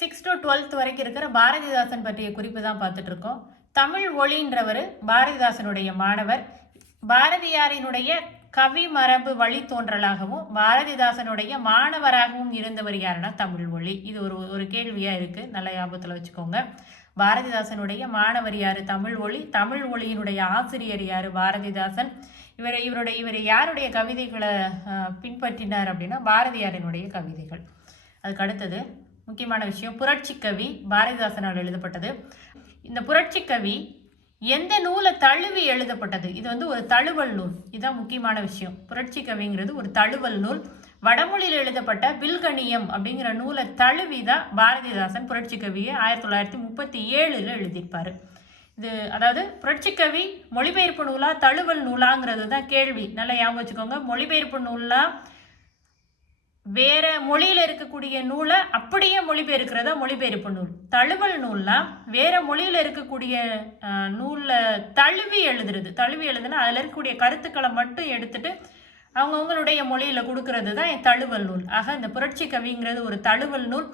6 to 12th வரைக்கும் இருக்கிற பாரதிதாசன் பற்றிய குறிப்பு தான் பார்த்துட்டு இருக்கோம். தமிழ் ஒளின்றவர் பாரதிதாசனுடைய மாணவர். பாரதியாரினுடைய கவி மரபு வழித்தோன்றலாகவும் பாரதிதாசனுடைய மாணவராகவும் இருந்தவர் யாருன்னா தமிழ் ஒளி. இது ஒரு கேள்வியா இருக்கு, நல்ல ஞாபகத்தில் வச்சுக்கோங்க. பாரதிதாசனுடைய மாணவர் யாரு? தமிழ் ஒளி. தமிழ் ஒளியினுடைய ஆசிரியர் யாரு? பாரதிதாசன். இவர் யாருடைய கவிதைகளை பின்பற்றினார் அப்படின்னா பாரதியாரினுடைய கவிதைகள். அதுக்கு அடுத்தது முக்கியமான விஷயம், புரட்சி கவி பாரதிதாசனால் எழுதப்பட்டது. இந்த புரட்சி கவி எந்த நூலை தழுவி எழுதப்பட்டது? இது ஒரு தழுவல் நூல். இதுதான் முக்கியமான விஷயம். புரட்சி கவிங்கிறது ஒரு தழுவல் நூல். வடமொழியில் எழுதப்பட்ட பில்கணியம் அப்படிங்கிற நூலை தழுவி தான் பாரதிதாசன் புரட்சி கவியை 1937 எழுதியிருப்பாரு. இது அதாவது புரட்சி கவி மொழிபெயர்ப்பு நூலா தழுவல் நூலாங்கிறது தான் கேள்வி. நல்லா ஞாபகம் வச்சுக்கோங்க. மொழிபெயர்ப்பு நூலா வேற மொழியில இருக்கக்கூடிய நூலை அப்படியே மொழிபெயர்க்கிறதா மொழிபெயர்ப்பு நூல். தழுவல் நூல்னா வேற மொழியில இருக்கக்கூடிய நூலை தழுவி எழுதுறது. தழுவி எழுதுனா அதுல இருக்கக்கூடிய கருத்துக்களை மட்டும் எடுத்துட்டு அவங்களுடைய மொழியில கொடுக்கறது தான் தழுவல் நூல். ஆக இந்த புரட்சி கவிங்கிறது ஒரு தழுவல் நூல்.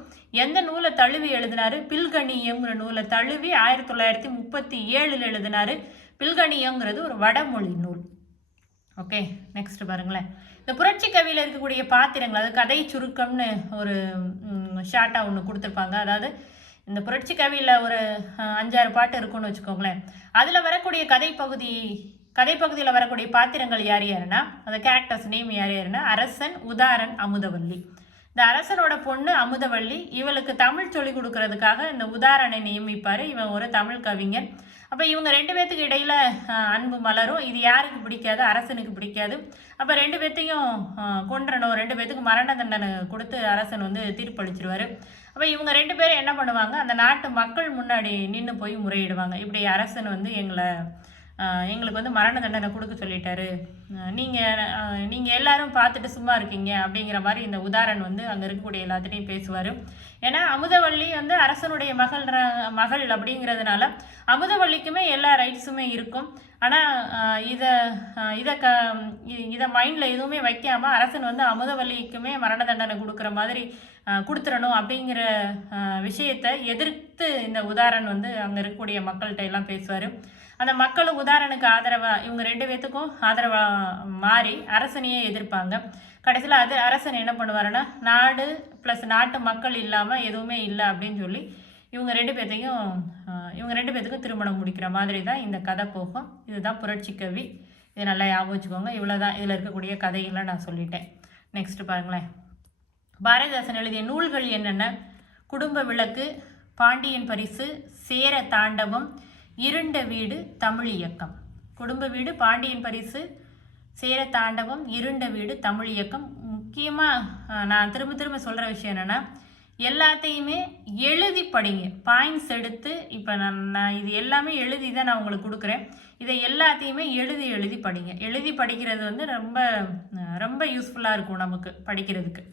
எந்த நூலை தழுவி எழுதினாரு? பில்கணியம்ங்கிற நூலை தழுவி 1937 எழுதினாரு. பில்கணியங்கிறது ஒரு வடமொழி நூல். ஓகே, நெக்ஸ்ட் பாருங்களேன். இந்த புரட்சி கவியில் இருக்கக்கூடிய பாத்திரங்கள், அது கதை சுருக்கம்னு ஒரு ஷார்ட்டாக ஒன்று கொடுத்துருப்பாங்க. அதாவது இந்த புரட்சி கவியில் ஒரு 5-6 பாட்டு இருக்குன்னு வச்சுக்கோங்களேன். அதில் வரக்கூடிய கதைப்பகுதியில் வரக்கூடிய பாத்திரங்கள் யார் யாருன்னா, அந்த கேரக்டர்ஸ் நேம் யார் யாருன்னா அரசன், உதாரன், அமுதவல்லி. இந்த அரசனோட பொண்ணு அமுதவல்லி. இவளுக்கு தமிழ் சொல்லிக் கொடுக்கறதுக்காக இந்த உதாரனை நியமிப்பார். இவன் ஒரு தமிழ் கவிஞர். அப்போ இவங்க 2 பேர்த்துக்கு இடையில அன்பு மலரும். இது யாருக்கு பிடிக்காது? அரசனுக்கு பிடிக்காது. அப்போ 2 பேர்த்தையும் கொன்றணும், 2 பேர்த்துக்கு மரண தண்டனை கொடுத்து அரசன் தீர்ப்பளிச்சிருவாரு. அப்போ இவங்க 2 பேரும் என்ன பண்ணுவாங்க? அந்த நாட்டு மக்கள் முன்னாடி நின்று போய் முறையிடுவாங்க. இப்படி அரசன் எங்களுக்கு மரண தண்டனை கொடுக்க சொல்லிட்டாரு, நீங்கள் எல்லாரும் பார்த்துட்டு சும்மா இருக்கீங்க அப்படிங்கிற மாதிரி இந்த உதாரணம் அங்கே இருக்கக்கூடிய எல்லாத்திட்டையும் பேசுவார். ஏன்னா அமுதவல்லி அரசனுடைய மகள் அப்படிங்கிறதுனால அமுதவல்லிக்குமே எல்லா ரைட்ஸுமே இருக்கும். ஆனால் இதை மைண்டில் எதுவுமே வைக்காமல் அரசன் அமுதவல்லிக்குமே மரண தண்டனை கொடுக்குற மாதிரி கொடுத்துடணும் அப்படிங்கிற விஷயத்தை எதிர்த்து இந்த உதாரணம் அங்கே இருக்கக்கூடிய மக்கள்கிட்ட எல்லாம் பேசுவார். அந்த மக்களும் உதாரனுக்கு ஆதரவாக இவங்க 2 பேர்த்துக்கும் ஆதரவாக மாறி அரசனையே எதிர்ப்பாங்க. கடைசியில் அரசன் என்ன பண்ணுவாருன்னா, நாடு ப்ளஸ் நாட்டு மக்கள் இல்லாமல் எதுவுமே இல்லை அப்படின்னு சொல்லி இவங்க 2 பேர்த்துக்கும் திருமணம் முடிக்கிற மாதிரி தான் இந்த கதை போகும். இதுதான் புரட்சி கவி. இது நல்லா ஞாபகம் வச்சுக்கோங்க. இவ்வளோதான் இதில் இருக்கக்கூடிய கதைகளை நான் சொல்லிட்டேன். நெக்ஸ்ட் பாருங்களேன். பாரதிதாசன் எழுதிய நூல்கள் என்னென்ன? குடும்ப விளக்கு, பாண்டியன் பரிசு, சேர தாண்டவம், இருண்ட வீடு, தமிழ் இயக்கம். குடும்ப வீடு, பாண்டியன் பரிசு, சேர தாண்டவம், இருண்ட வீடு, தமிழ் இயக்கம். முக்கியமாக நான் திரும்ப சொல்கிற விஷயம் என்னென்னா, எல்லாத்தையுமே எழுதி படிங்க. பாயிண்ட்ஸ் எடுத்து இப்போ நான் இது எல்லாமே எழுதி தான் நான் உங்களுக்கு கொடுக்குறேன். இதை எல்லாத்தையுமே எழுதி படிங்க. எழுதி படிக்கிறது ரொம்ப ரொம்ப யூஸ்ஃபுல்லாக இருக்கும் நமக்கு படிக்கிறதுக்கு.